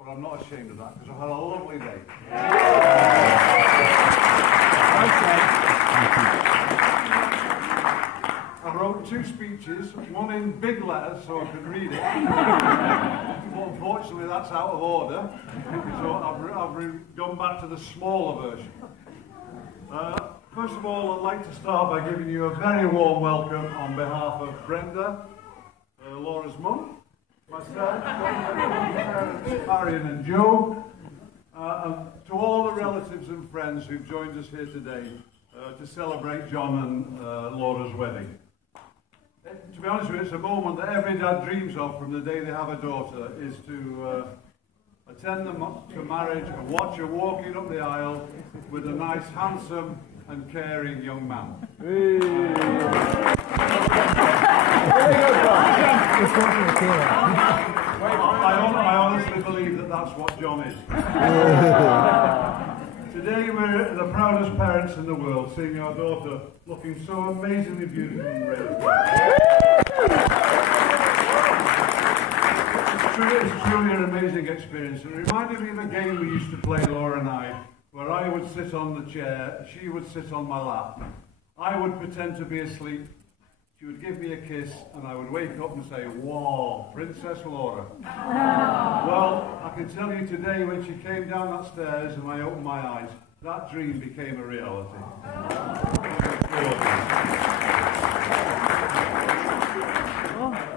but I'm not ashamed of that because I've had a lovely day. I wrote 2 speeches, one in big letters so I could read it, but unfortunately that's out of order, so I've gone back to the smaller version. First of all, I'd like to start by giving you a very warm welcome on behalf of Brenda, Laura's mum, myself, Marion and Joe, and to all the relatives and friends who've joined us here today to celebrate John and Laura's wedding. To be honest with you, it's a moment that every dad dreams of from the day they have a daughter, is to attend them to marriage and watch her walking up the aisle with a nice, handsome and caring young man. I honestly believe that that's what John is. Today we're the proudest parents in the world, seeing our daughter looking so amazingly beautiful and ready. It's truly an amazing experience. It reminded me of a game we used to play, Laura and I, where I would sit on the chair, she would sit on my lap. I would pretend to be asleep, she would give me a kiss, and I would wake up and say, "Wow, Princess Laura." Well, I can tell you today, when she came down that stairs and I opened my eyes, that dream became a reality.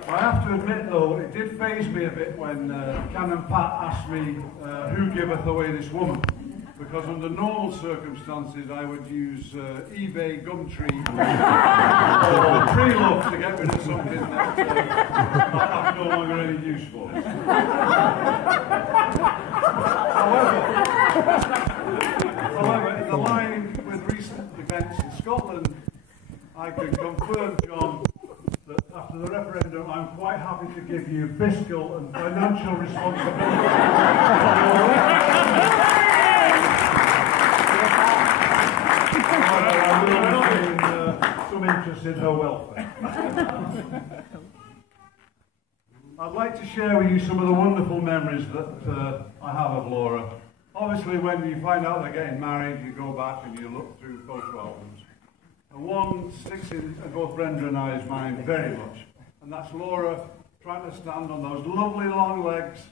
I have to admit, though, it did faze me a bit when Canon Pat asked me, who giveth away this woman? Because under normal circumstances I would use eBay, Gumtree, or pre-love to get rid of something that I'm no longer any use for. However, in the line with recent events in Scotland, I can confirm, John, that after the referendum I'm quite happy to give you fiscal and financial responsibility. I will retain some interest in her welfare. I'd like to share with you some of the wonderful memories that I have of Laura. Obviously, when you find out they're getting married, you go back and you look through photo albums. And one sticks in both Brenda and I's mind very much, and that's Laura trying to stand on those lovely long legs,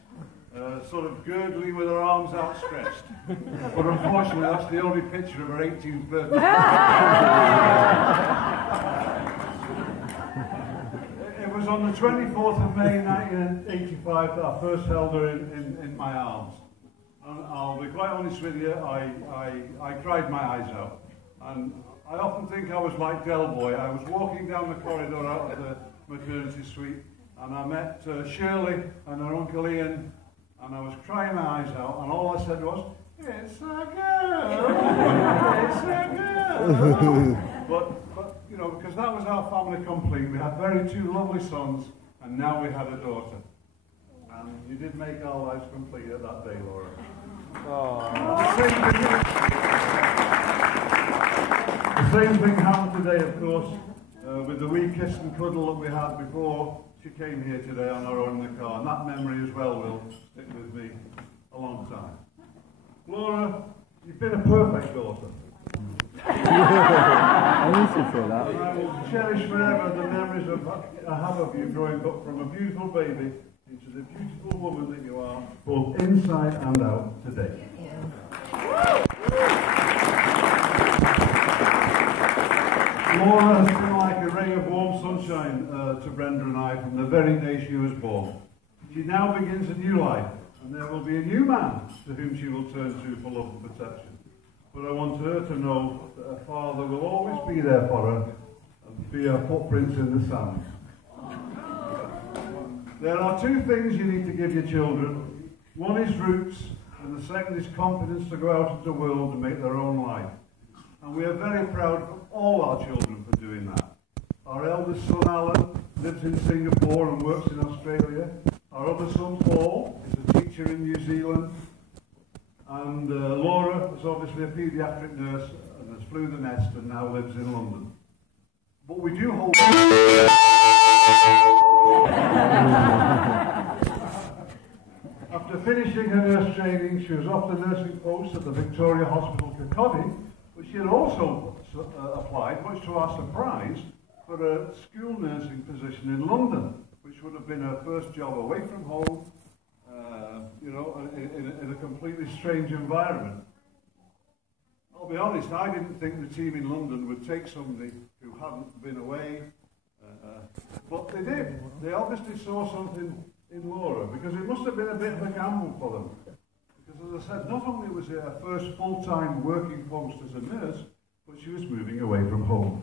sort of gurgling with her arms outstretched. But unfortunately, that's the only picture of her 18th birthday. It was on the 24th of May 1985 that I first held her in my arms. And I'll be quite honest with you, I cried my eyes out. And I often think I was like Del Boy. I was walking down the corridor out of the maternity suite, and I met Shirley and her Uncle Ian, and I was crying my eyes out, and all I said was, "It's a girl! It's a girl!" But you know, because that was our family complete. We had 2 lovely sons, and now we had a daughter. And you did make our lives complete at that day, Laura. The same thing happened today, of course, with the wee kiss and cuddle that we had before she came here today on her own in the car, and that memory as well will stick with me a long time. Laura, you've been a perfect daughter. I used to say that. And I will cherish forever the memories I have of you growing up from a beautiful baby into the beautiful woman that you are, both inside and out today. Laura has been like a ray of warm sunshine to Brenda and I from the very day she was born. She now begins a new life, and there will be a new man to whom she will turn to for love and protection. But I want her to know that her father will always be there for her and be her footprints in the sand. There are 2 things you need to give your children. One is roots, and the second is confidence to go out into the world and make their own life. And we are very proud of all our children for doing that. Our eldest son, Alan, lives in Singapore and works in Australia. Our other son, Paul, is a teacher in New Zealand. And Laura is obviously a paediatric nurse and has flew the nest and now lives in London. But we do hope... After finishing her nurse training, she was off the nursing post at the Victoria Hospital Kirkcaldy, but she had also applied, much to our surprise, for a school nursing position in London, which would have been her first job away from home, you know, in a completely strange environment. I'll be honest, I didn't think the team in London would take somebody who hadn't been away, but they did. They obviously saw something in Laura, because it must have been a bit of a gamble for them. Because as I said, not only was it her first full-time working post as a nurse, but she was moving away from home.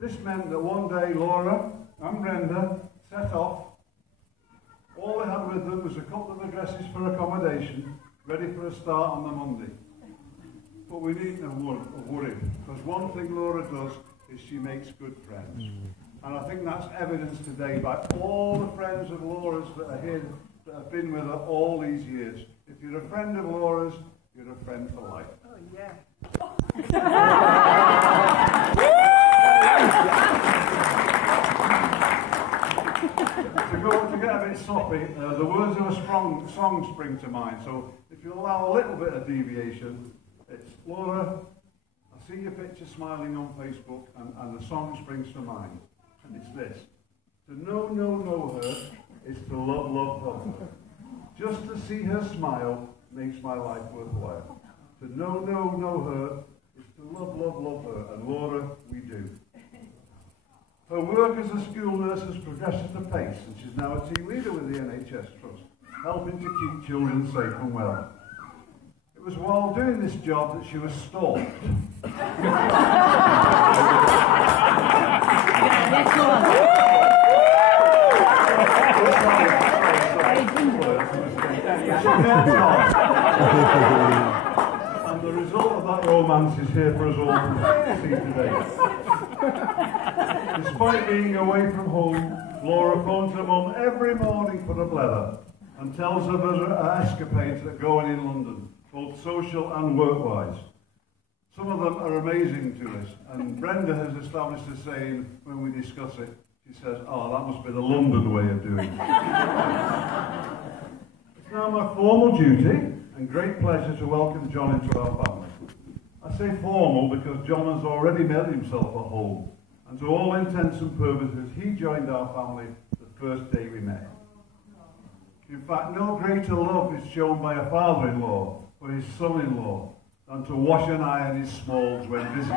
This meant that one day Laura and Brenda set off. All they had with them was a couple of addresses for accommodation, ready for a start on the Monday. But we needn't worry, because one thing Laura does is she makes good friends. And I think that's evidenced today by all the friends of Laura's that are here, that have been with her all these years. If you're a friend of Laura's, you're a friend for life. Oh, yeah. To get a bit soppy, the words of a strong song spring to mind. So if you allow a little bit of deviation, it's Laura, I see your picture smiling on Facebook, and the song springs to mind. And it's this: to know her is to love her. Just to see her smile makes my life worthwhile. To know her is to love her, and Laura, we do. Her work as a school nurse has progressed at a pace, and she's now a team leader with the NHS Trust, helping to keep children safe and well. It was while doing this job that she was stalked. And the result of that romance is here for us all to see today. Despite being away from home, Laura phones her mum every morning for a blether and tells of her escapades that go on in London, both social and work-wise. Some of them are amazing to us, and Brenda has established a saying when we discuss it. She says, "Oh, that must be the London way of doing it." It's now my formal duty and great pleasure to welcome John into our family. I say formal because John has already made himself at home, and to all intents and purposes, he joined our family the first day we met. In fact, no greater love is shown by a father-in-law for his son-in-law than to wash and iron his smalls when visiting.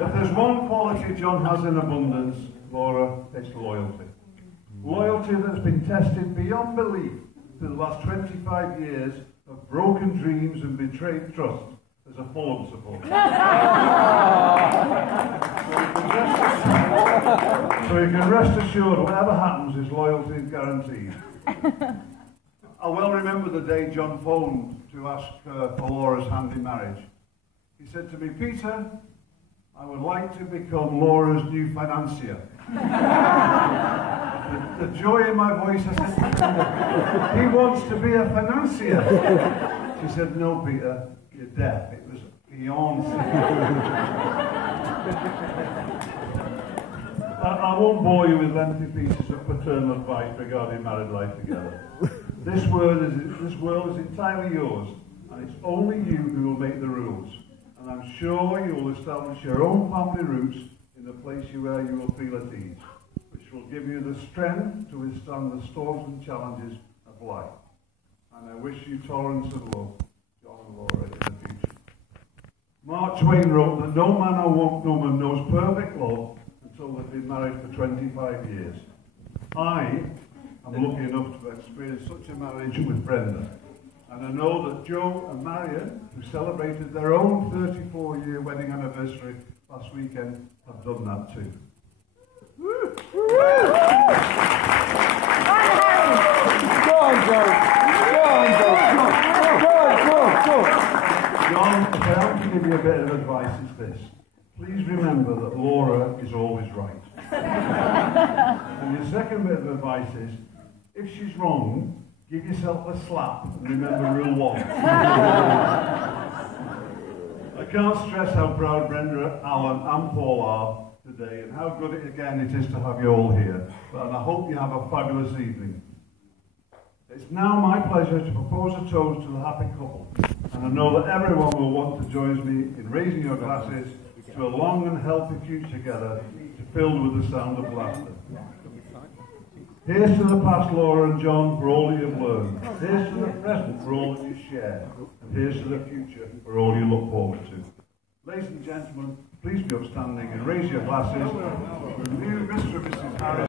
If there's one quality John has in abundance, Laura, it's loyalty. Loyalty that's been tested beyond belief through the last 25 years of broken dreams and betrayed trust as a Fulham supporter. So you can rest assured whatever happens, his loyalty is guaranteed. I well remember the day John phoned to ask for Laura's hand in marriage. He said to me, "Peter, I would like to become Laura's new financier." the joy in my voice, I said, "He wants to be a financier." She said, "No, Peter, you're deaf." It was beyond. I won't bore you with lengthy pieces of paternal advice regarding married life together. This world is entirely yours, and it's only you who will make the rules. And I'm sure you will establish your own family roots in a place where you will feel at ease, which will give you the strength to withstand the storms and challenges of life. And I wish you tolerance and love, John and Laura, in the future. Mark Twain wrote that no man or woman knows perfect love until they've been married for 25 years. I am lucky enough to have experienced such a marriage with Brenda. And I know that Joe and Marion, who celebrated their own 34-year wedding anniversary last weekend, have done that too. Woo! Go on, Joe! Go! John, if I have to give you a bit of advice, it's this. Please remember that Laura is always right. And your second bit of advice is, if she's wrong, give yourself a slap and remember rule 1. I can't stress how proud Brenda, Alan and Paul are today, and how good again it is to have you all here. And I hope you have a fabulous evening. It's now my pleasure to propose a toast to the happy couple, and I know that everyone will want to join me in raising your glasses to a long and healthy future together, filled with the sound of laughter. Here's to the past, Laura and John, for all you've learned. Here's to the present for all that you share. And here's to the future for all you look forward to. Ladies and gentlemen, please be upstanding and raise your glasses. For new Mr. and Mrs. Harris.